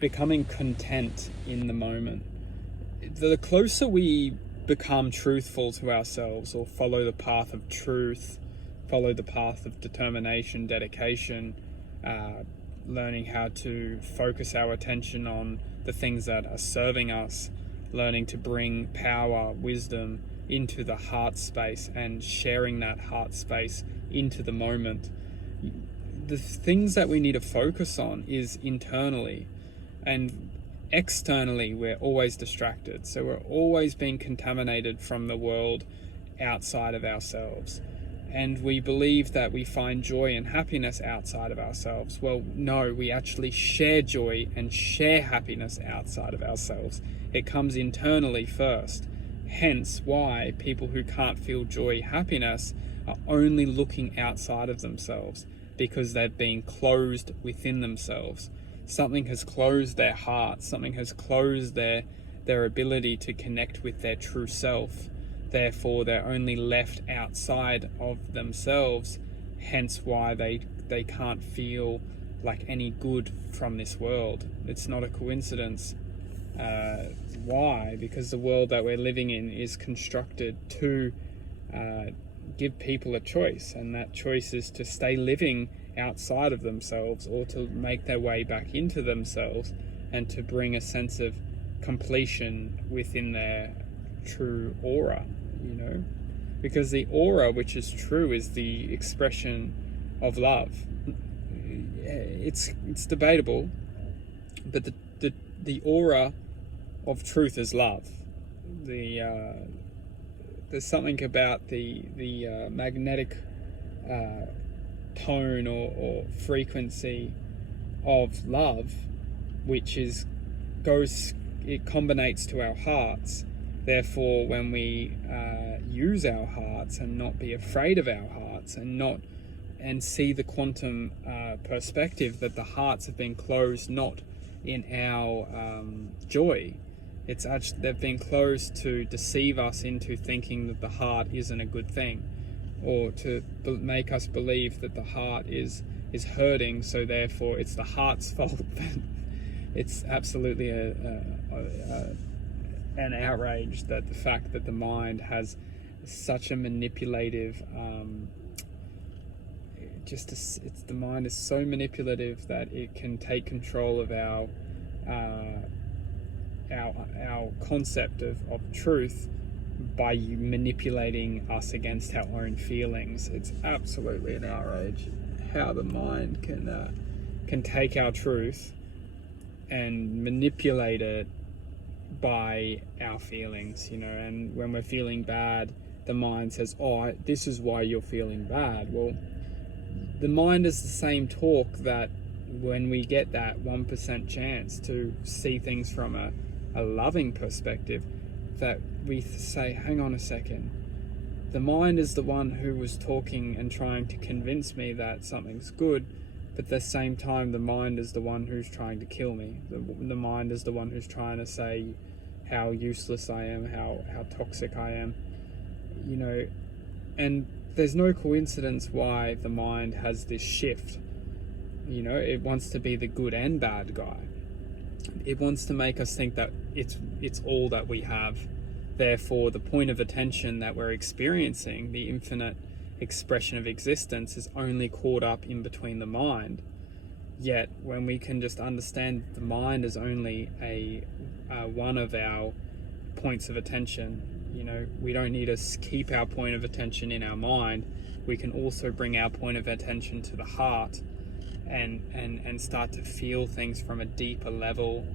becoming content in the moment. The closer we become truthful to ourselves, or follow the path of truth, follow the path of determination, dedication, learning how to focus our attention on the things that are serving us, learning to bring power, wisdom into the heart space and sharing that heart space into the moment. The things that we need to focus on is internally, and externally we're always distracted. So we're always being contaminated from the world outside of ourselves. And we believe that we find joy and happiness outside of ourselves. Well, no, we actually share joy and share happiness outside of ourselves. It comes internally first. Hence why people who can't feel joy, happiness are only looking outside of themselves, because they've been closed within themselves. Something has closed their heart. Something has closed their ability to connect with their true self. Therefore, they're only left outside of themselves, hence why they can't feel like any good from this world. It's not a coincidence. Why? Because the world that we're living in is constructed to give people a choice, and that choice is to stay living outside of themselves, or to make their way back into themselves and to bring a sense of completion within their true aura, because the aura, which is true, is the expression of love. It's debatable, but the aura of truth is love. There's something about the magnetic tone or frequency of love, which it combinates to our hearts. Therefore, when we use our hearts and not be afraid of our hearts, and see the quantum perspective that the hearts have been closed not in our joy. It's actually, they've been closed to deceive us into thinking that the heart isn't a good thing, or to make us believe that the heart is hurting, so therefore it's the heart's fault. It's absolutely an outrage that the fact that the mind has such a manipulative the mind is so manipulative that it can take control of our concept of truth by manipulating us against our own feelings. It's absolutely an outrage how the mind can take our truth and manipulate it by our feelings, and when we're feeling bad, the mind says, oh, this is why you're feeling bad. Well, the mind is the same talk that when we get that 1% chance to see things from a loving perspective, that we say, hang on a second, the mind is the one who was talking and trying to convince me that something's good, but at the same time the mind is the one who's trying to kill me. The mind is the one who's trying to say how useless I am, how toxic I am, and there's no coincidence why the mind has this shift. It wants to be the good and bad guy. It wants to make us think that it's all that we have. Therefore, the point of attention that we're experiencing, the infinite expression of existence, is only caught up in between the mind. Yet, when we can just understand the mind is only one of our points of attention, we don't need to keep our point of attention in our mind. We can also bring our point of attention to the heart and start to feel things from a deeper level.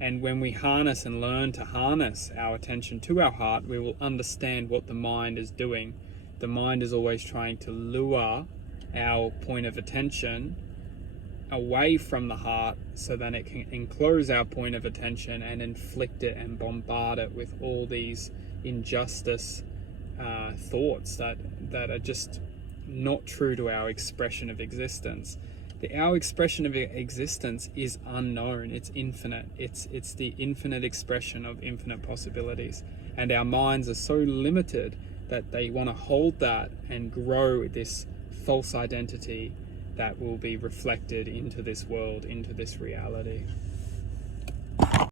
And when we harness and learn to harness our attention to our heart, we will understand what the mind is doing. The mind is always trying to lure our point of attention away from the heart, so that it can enclose our point of attention and inflict it and bombard it with all these injustice thoughts that are just not true to our expression of existence. Our expression of existence is unknown. It's infinite. It's the infinite expression of infinite possibilities, and our minds are so limited that they want to hold that and grow this false identity that will be reflected into this world, into this reality.